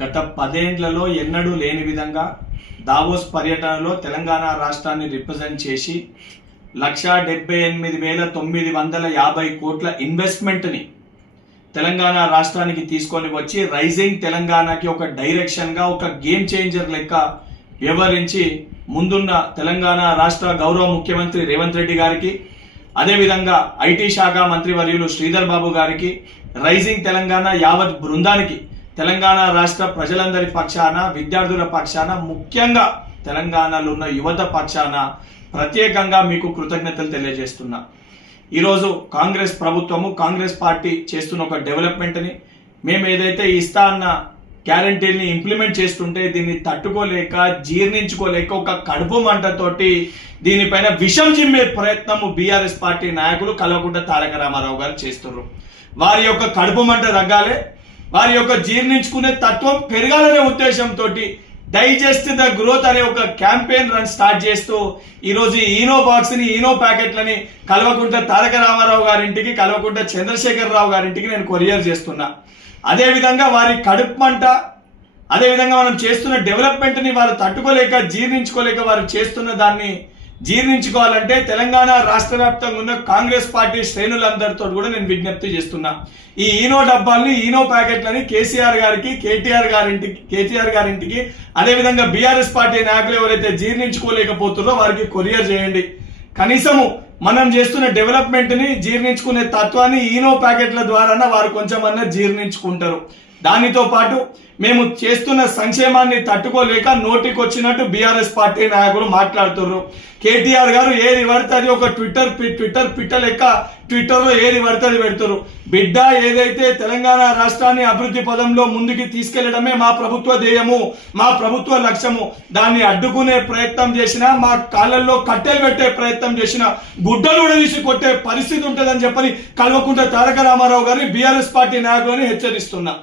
గత 10 ఏళ్లలో ఎన్నడూ లేని విధంగా దావోస్ పర్యటనలో తెలంగాణ రాష్ట్రాన్ని రిప్రజెంట్ చేసి 1,78,950 కోట్ల ఇన్వెస్ట్మెంట్ని తెలంగాణ రాష్ట్రానికి తీసుకొని వచ్చి రైజింగ్ తెలంగాణకి ఒక డైరెక్షన్గా ఒక గేమ్ చేంజర్ లెక్క వ్యవహరించి ముందున్న తెలంగాణ రాష్ట్ర గౌరవ ముఖ్యమంత్రి రేవంత్ రెడ్డి గారికి, అదేవిధంగా ఐటీ శాఖ మంత్రివర్యులు శ్రీధర్ బాబు గారికి, రైజింగ్ తెలంగాణ యావత్ బృందానికి తెలంగాణ రాష్ట్ర ప్రజలందరి పక్షాన, విద్యార్థుల పక్షాన, ముఖ్యంగా తెలంగాణలో ఉన్న యువత పక్షాన ప్రత్యేకంగా మీకు కృతజ్ఞతలు తెలియజేస్తున్నా. ఈరోజు కాంగ్రెస్ ప్రభుత్వము, కాంగ్రెస్ పార్టీ చేస్తున్న ఒక డెవలప్మెంట్ని, మేము ఏదైతే ఇస్తా అన్న గ్యారంటీని ఇంప్లిమెంట్ చేస్తుంటే దీన్ని తట్టుకోలేక, జీర్ణించుకోలేక ఒక కడుపు మంటతోటి దీనిపైన విషం చిమ్మే ప్రయత్నము బీఆర్ఎస్ పార్టీ నాయకులు కల్వకుంట్ల తారక రామారావు గారు చేస్తున్నారు. వారి యొక్క కడుపు మంట తగ్గాలి, వారి యొక్క జీర్ణించుకునే తత్వం పెరగాలనే ఉద్దేశంతో డైజెస్ట్ ద గ్రోత్ అనే ఒక క్యాంపెయిన్ రన్ స్టార్ట్ చేస్తూ ఈరోజు ఈనో బాక్స్ ని, ఈనో ప్యాకెట్లని కల్వకుంట్ల తారక రామారావు గారింటికి, కల్వకుంట్ల చంద్రశేఖర్ రావు గారింటికి నేను కొరియర్ చేస్తున్నా. అదేవిధంగా వారి కడుపు మంట, అదేవిధంగా మనం చేస్తున్న డెవలప్మెంట్ని వారు తట్టుకోలేక, జీర్ణించుకోలేక వారు చేస్తున్న దాన్ని జీర్ణించుకోవాలంటే తెలంగాణ రాష్ట్ర వ్యాప్తంగా ఉన్న కాంగ్రెస్ పార్టీ శ్రేణులందరితో కూడా నేను విజ్ఞప్తి చేస్తున్నా. ఈ ఈనో డబ్బాల్ని, ఈనో ప్యాకెట్లని కేసీఆర్ గారికి, కేటీఆర్ గారింటికి, అదేవిధంగా బీఆర్ఎస్ పార్టీ నాయకులు ఎవరైతే జీర్ణించుకోలేకపోతున్నారో వారికి కొరియర్ చేయండి. కనీసము మనం చేస్తున్న డెవలప్మెంట్ ని జీర్ణించుకునే తత్వాన్ని ఈనో ప్యాకెట్ల ద్వారా వారు కొంచెమన్నా జీర్ణించుకుంటారు. దానితో పాటు మేము చేస్తున్న సంక్షేమాన్ని తట్టుకోలేక నోటికి వచ్చినట్టు బీఆర్ఎస్ పార్టీ నాయకులు మాట్లాడుతున్నారు. కేటీఆర్ గారు ఏది పడితే అది ఒక ట్విట్టర్ పిట్ట లెక్క ట్విట్టర్లో ఏది పడితే అది పెడతారు. బిడ్డ, ఏదైతే తెలంగాణ రాష్ట్రాన్ని అభివృద్ధి పదంలో ముందుకు తీసుకెళ్లడమే మా ప్రభుత్వ ధ్యేయము, మా ప్రభుత్వ లక్ష్యము. దాన్ని అడ్డుకునే ప్రయత్నం చేసినా, మా కాళ్ళల్లో కట్టెలు పెట్టే ప్రయత్నం చేసినా గుడ్డలు కూడా తీసి కొట్టే పరిస్థితి ఉంటుందని చెప్పని కల్వకుంట్ల తారక రామారావు గారిని, బీఆర్ఎస్ పార్టీ నాయకులని హెచ్చరిస్తున్నా.